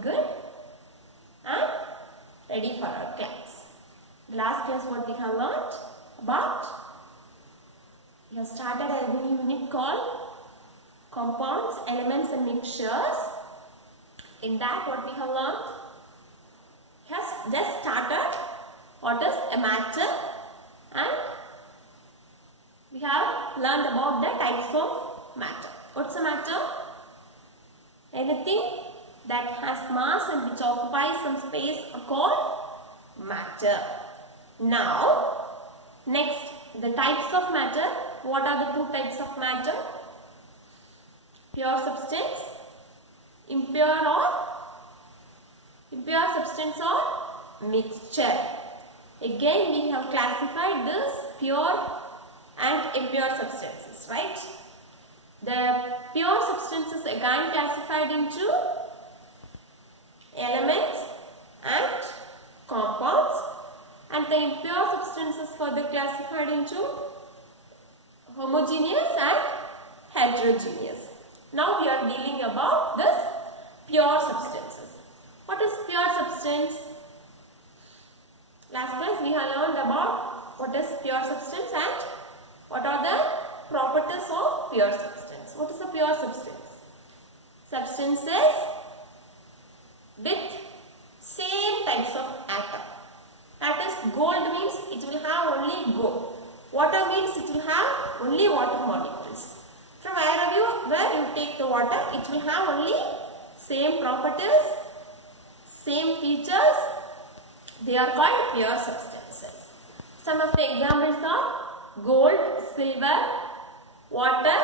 good and ready for our class. Last class what we have learnt about, we have started a new unit called compounds, elements and mixtures. In that what we have learnt, has just started what is a matter, and we have learned about the types of matter. What's a matter? Anything that has mass and which occupies some space are called matter. Now, next, the types of matter. What are the two types of matter? Pure substance, impure substance or mixture. Again, we have classified this pure and impure substances, right? The pure substances again classified into elements and compounds, and the impure substances further classified into homogeneous and heterogeneous. Now we are dealing about this pure substances. What is pure substance? Last class we have learned about what is pure substance and what are the properties of pure substance. What is a pure substance? Substances with same types of atom. That is, gold means it will have only gold. Water means it will have only water molecules. From where you take the water, it will have only same properties, same features. They are called pure substances. Some of the examples are gold, silver, water,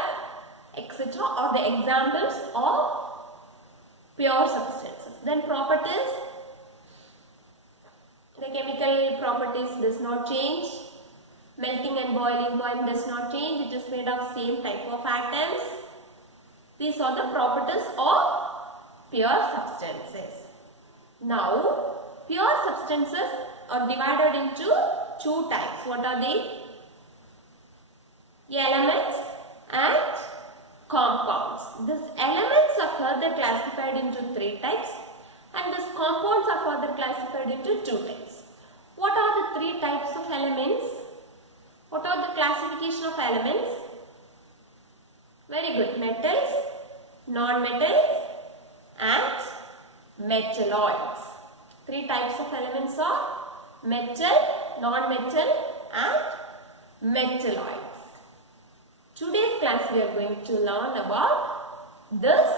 etc. are the examples of pure substances. Then properties. The chemical properties does not change. Melting and boiling point does not change. It is made of same type of atoms. These are the properties of pure substances. Now, pure substances are divided into two types. What are they? Elements and compounds. These elements are further classified into three types, and these compounds are further classified into two types. What are the three types of elements? What are the classification of elements? Very good. Metals, non-metals and metalloids. Three types of elements are metal, non-metal and metalloids. Today's class we are going to learn about this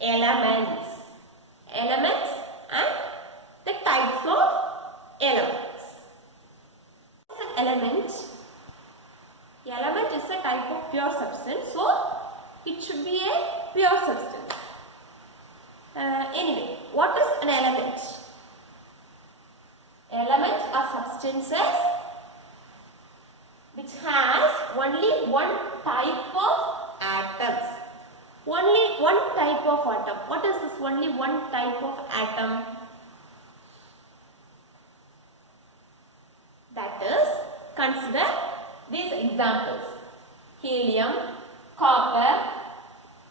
elements. Elements and the types of elements. Element is a type of pure substance, so it should be a pure substance. Anyway, what is an element? Elements are substances which has only one type of atoms. Only one type of atom. What is this only one type of atom? That is, consider these examples: helium, copper,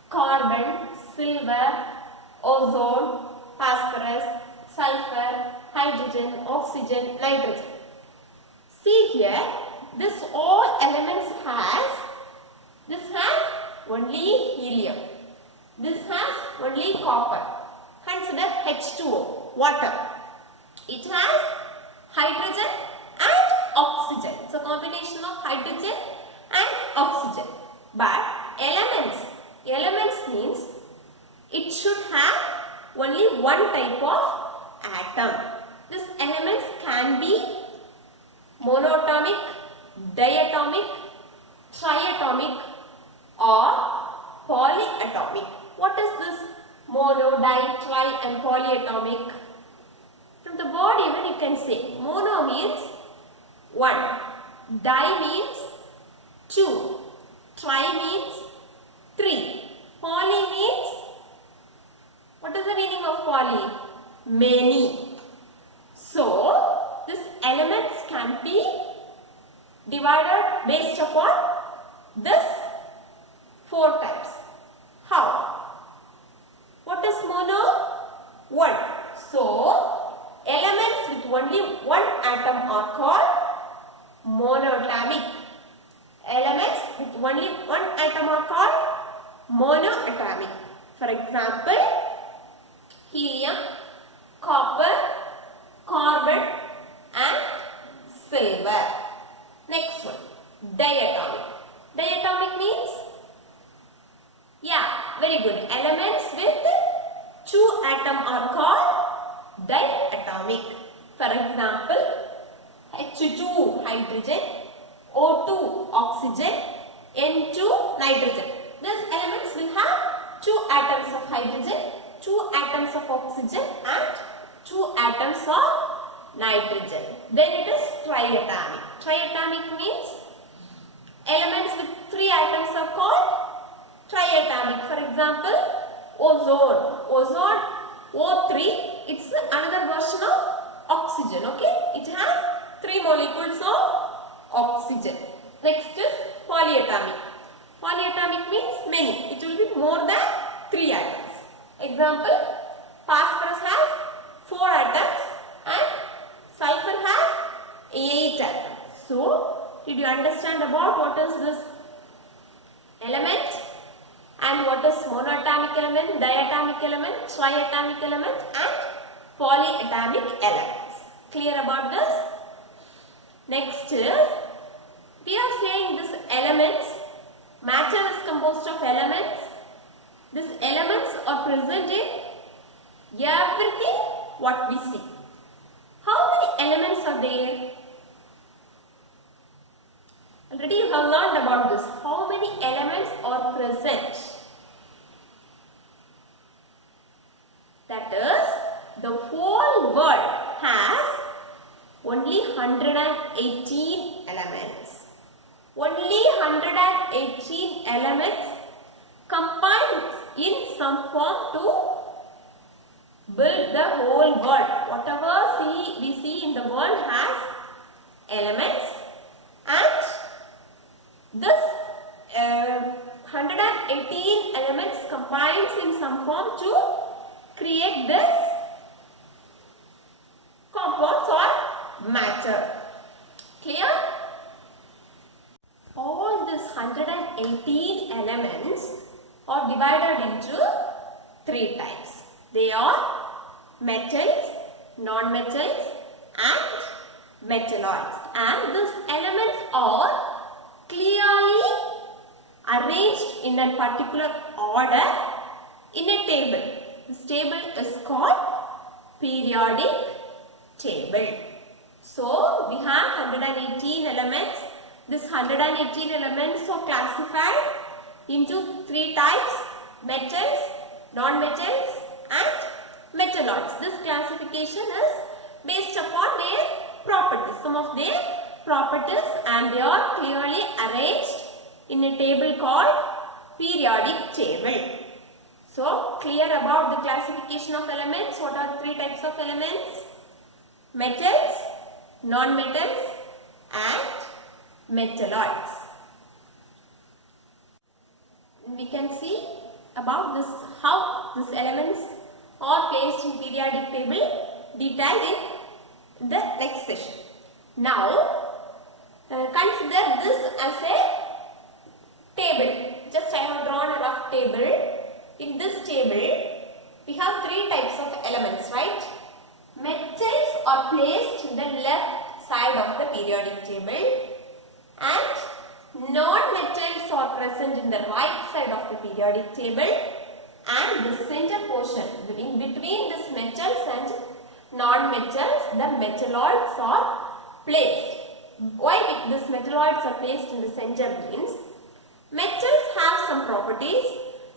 carbon, silver, ozone, phosphorus, sulfur, hydrogen, oxygen, nitrogen. See here, this all elements has only helium. This has only copper. Consider H2O, water. It has hydrogen and oxygen. It's a combination of hydrogen and oxygen. But elements means it should have only one type of atom. These elements can be monatomic, diatomic, triatomic or polyatomic. What is this mono, di, tri and polyatomic? From the word even you can say mono means one, di means two, tri means three, poly means, what is the meaning of poly? Many. So, these elements can be divided based upon this four types. How? What is mono? 1. So, elements with only one atom are called monoatomic. Elements with only one atom are called monoatomic. For example, helium, copper, carbon and silver. Next one, diatomic. Diatomic means, yeah, very good. Elements with two atoms are called diatomic. For example, H2 hydrogen, O2 oxygen, N2 nitrogen. These elements will have two atoms of hydrogen, two atoms of oxygen and two atoms of nitrogen. Then it is triatomic. Triatomic means elements with three atoms are called triatomic. For example, ozone. Ozone O3, it's another version of oxygen. Okay, it has three molecules of oxygen. Next is polyatomic. Polyatomic means many. It will be more than three atoms. Example, phosphorus has 4 atoms and sulfur has 8 atoms. So, did you understand about what is this element and what is monoatomic element, diatomic element, triatomic element and polyatomic elements? Clear about this? Next is, we are saying this elements, matter is composed of elements. These elements are present in everything what we see. How many elements are there? Already you have learned about this. How many elements are present? That is, the whole world has only 118 elements. Only 118 elements combined in some form to build the whole world. Whatever we see in the world has elements, and this 118 elements combines in some form to create this compounds or matter. Clear? All these 118 elements are divided into three types. They are metals, non-metals and metalloids. And these elements are clearly arranged in a particular order in a table. This table is called periodic table. So, we have 118 elements. This 118 elements are classified into three types: metals, non-metals and metalloids. This classification is based upon their properties, some of their properties, and they are clearly arranged in a table called periodic table. So, clear about the classification of elements. What are three types of elements? Metals, non-metals and metalloids. We can see about this, how these elements are placed in periodic table detailed in the next session. Now, consider this as a table. Just I have drawn a rough table. In this table, we have three types of elements, right? Metals are placed in the left side of the periodic table and non-metals are present in the right side of the periodic table, and the center portion in between these metals and non-metals, the metalloids are placed. Why these metalloids are placed in the center means metals have some properties,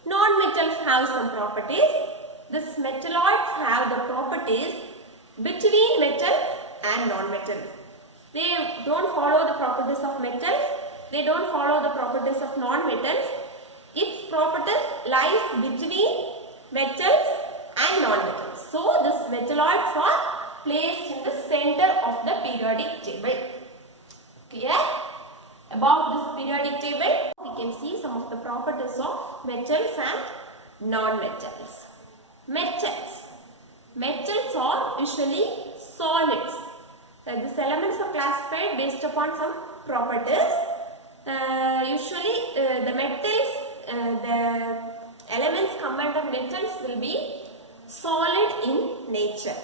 non-metals have some properties. These metalloids have the properties between metals and non-metals. They don't follow the properties of metals, they don't follow the properties of non-metals. Its properties lies between metals and non-metals. So, these metalloids are placed in the center of the periodic table. Clear? About this periodic table, we can see some of the properties of metals and non-metals. Metals. Metals are usually solids. These elements are classified based upon some properties. Usually the metals, the elements combined of metals will be solid in nature.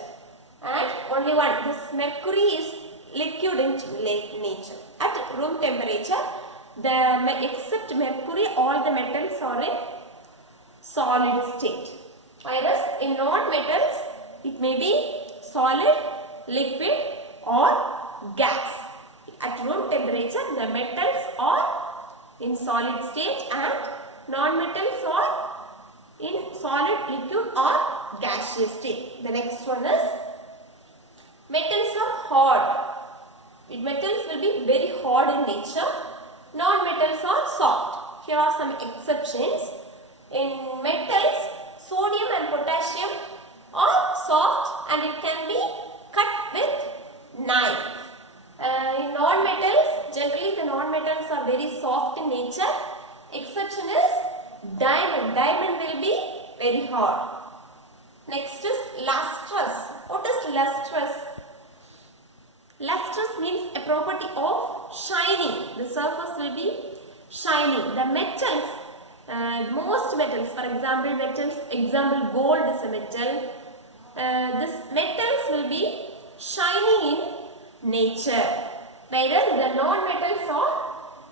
And only one, this mercury is liquid in nature. At room temperature, except mercury, all the metals are in solid state. Whereas in non-metals, it may be solid, liquid or gas. At room temperature, the metals are in solid state and non-metals are in solid, liquid or gaseous state. The next one is metals are hard. Metals will be very hard in nature. Non-metals are soft. Here are some exceptions. In metals, sodium and potassium are soft and it can be cut with knife. In non-metals, generally the non-metals are very soft in nature. Exception is diamond. Diamond will be very hard. Next is lustrous. What is lustrous? Lustrous means a property of shining. The surface will be shining. The metals, most metals, for example gold is a metal. This metals will be shining in nature. Whereas the non-metals are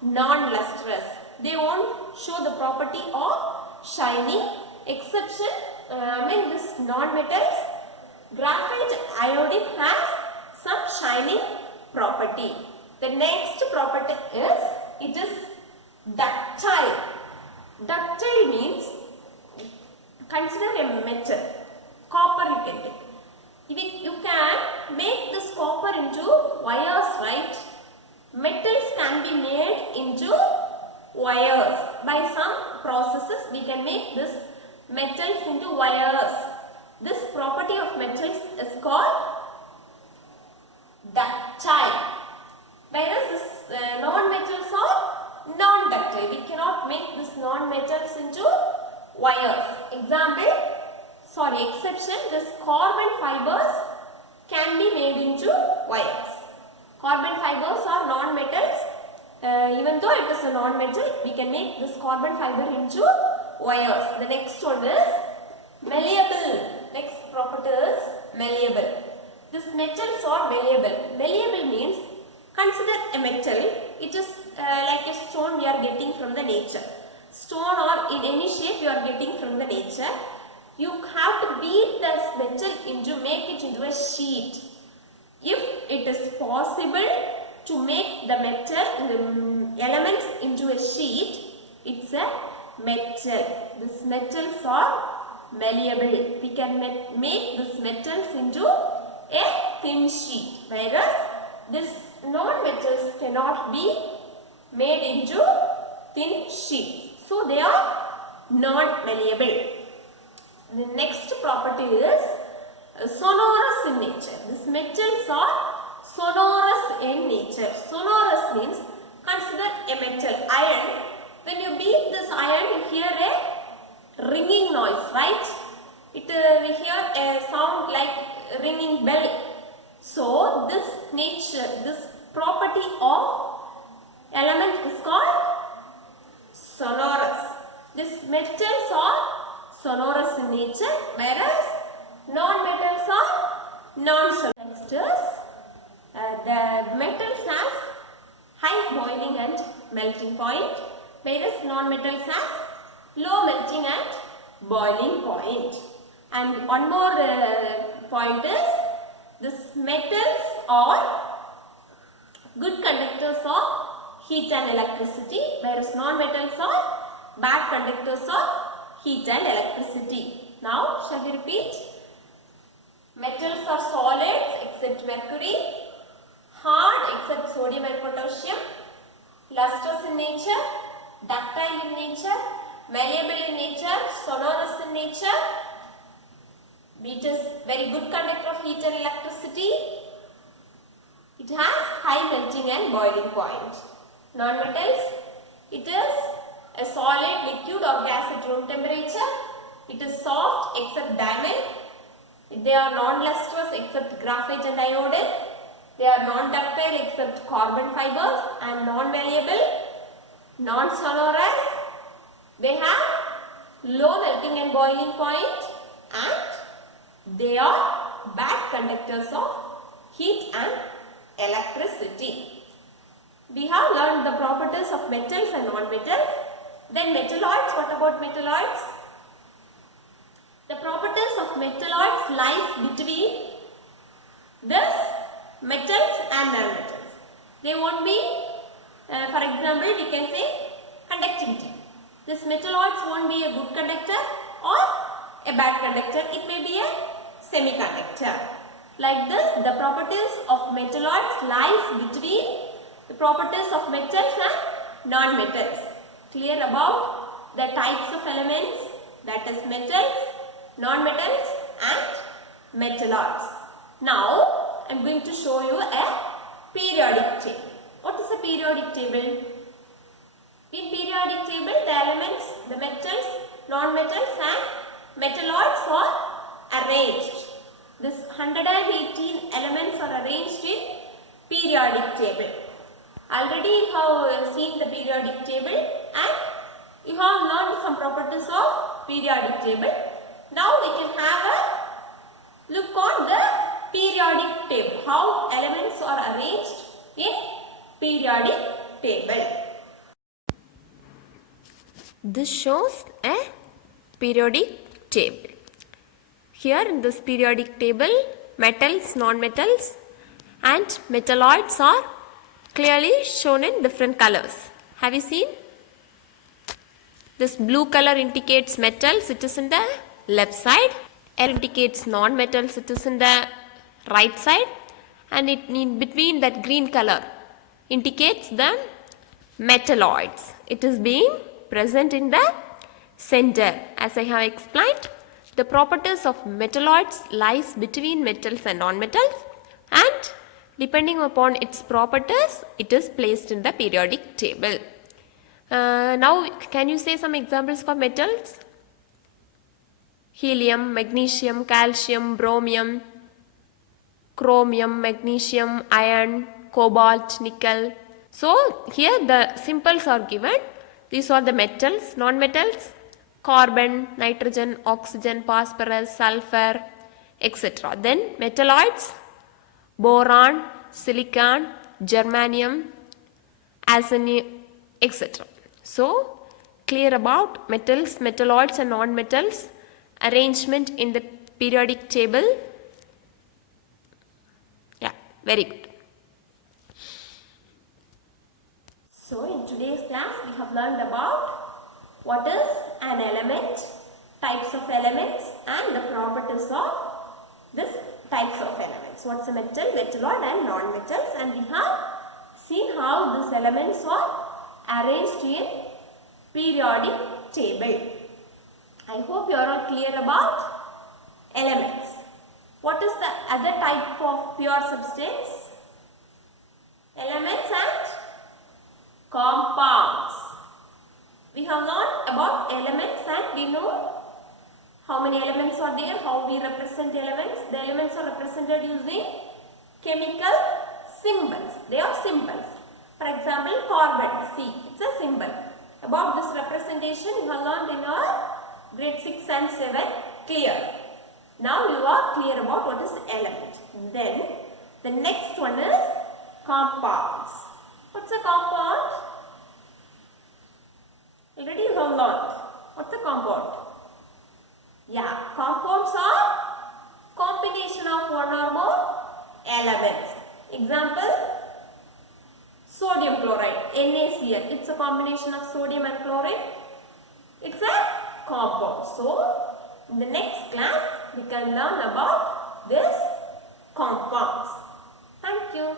non-lustrous. They won't show the property of shining. Exception among these non-metals, graphite iodine has some shining property. The next property is, it is ductile. Ductile means, consider a metal, copper you can take. You can make this copper into wires, right? Metals can be made into wires. By some processes we can make this metals into wires. This property of metals is called ductile. Whereas this non-metals are non-ductile. We cannot make this non-metals into wires. Exception, this carbon fibers can be made into wires. Carbon fibers are non-metals. Even though it is a non-metal, we can make this carbon fiber into wires. The next one is malleable. Next property is malleable. These metals are malleable. Malleable means, consider a metal. It is like a stone we are getting from the nature. Stone or in any shape you are getting from the nature. You have to beat this metal make it into a sheet. If it is possible to make the metal elements into a sheet, it's a metal. These metals are malleable. We can make these metals into a thin sheet. Whereas these non-metals cannot be made into thin sheet. So they are non-malleable. The next property is sonorous in nature. These metals are sonorous in nature. Sonorous means, consider a metal, iron. When you beat this iron, you hear a ringing noise, right? We hear a sound like ringing bell. So this property of element is called sonorous. These metals are sonorous in nature, whereas non-metals are non-sonorous. Next is the metals has high boiling and melting point, whereas non-metals has low melting and boiling point. And one more point is, these metals are good conductors of heat and electricity, whereas non-metals are bad conductors of heat and electricity. Now, shall we repeat? Metals are solids except mercury, hard except sodium and potassium, lustrous in nature, ductile in nature, malleable in nature, sonorous in nature. It is very good conductor of heat and electricity. It has high melting and boiling point. Non-metals, it is a solid, liquid or gas at room temperature. It is soft except diamond. They are non-lustrous except graphite and iodine. They are non-ductile except carbon fibers and non-malleable, non-sonorous. They have low melting and boiling point, and they are bad conductors of heat and electricity. We have learned the properties of metals and non-metals. Then metalloids. What about metalloids? The properties of metalloids lies between this metals and non-metals. They won't be, for example, we can say conductivity. This metalloids won't be a good conductor or a bad conductor. It may be a semiconductor. Like this, the properties of metalloids lies between the properties of metals and non-metals. Clear about the types of elements, that is metals, non-metals and metalloids. Now, I am going to show you a periodic table. What is a periodic table? In periodic table, the elements, the metals, non-metals and metalloids are arranged. This 118 elements are arranged in periodic table. Already you have seen the periodic table and you have learned some properties of periodic table. Now we can have a look on the periodic table, how elements are arranged in periodic table. This shows a periodic table. Here in this periodic table, metals, non-metals and metalloids are clearly shown in different colors. Have you seen? This blue color indicates metals, it is in the left side. Air indicates non-metals, it is in the right side. And in between that green color indicates the metalloids. It is being present in the center. As I have explained, the properties of metalloids lies between metals and non-metals, and depending upon its properties, it is placed in the periodic table. Now, can you say some examples for metals? Helium, magnesium, calcium, bromium, chromium, magnesium, iron, cobalt, nickel. So, here the symbols are given. These are the metals, non-metals, carbon, nitrogen, oxygen, phosphorus, sulfur, etc. Then metalloids, boron, silicon, germanium, arsenic, etc. So, clear about metals, metalloids and non-metals arrangement in the periodic table. Yeah, very good. So, in today's class we have learned about what is an element, types of elements and the properties of this types of elements. What's a metal, metalloid and non-metals, and we have seen how these elements are arranged in periodic table. I hope you are all clear about elements. What is the other type of pure substance? Elements and compounds. We have learned about elements and we know how many elements are there, how we represent the elements. The elements are represented using chemical symbols. They are symbols. For example, carbon, C, it's a symbol. About this representation you have learned in our grade 6 and 7, clear. Now you are clear about what is element. Then the next one is compounds. What's a compound? Already you have learned. What's a compound? Yeah, compounds are combination of one or more elements. Example, sodium chloride, NaCl. It's a combination of sodium and chloride. It's a compound. So, in the next class, we can learn about this compounds. Thank you.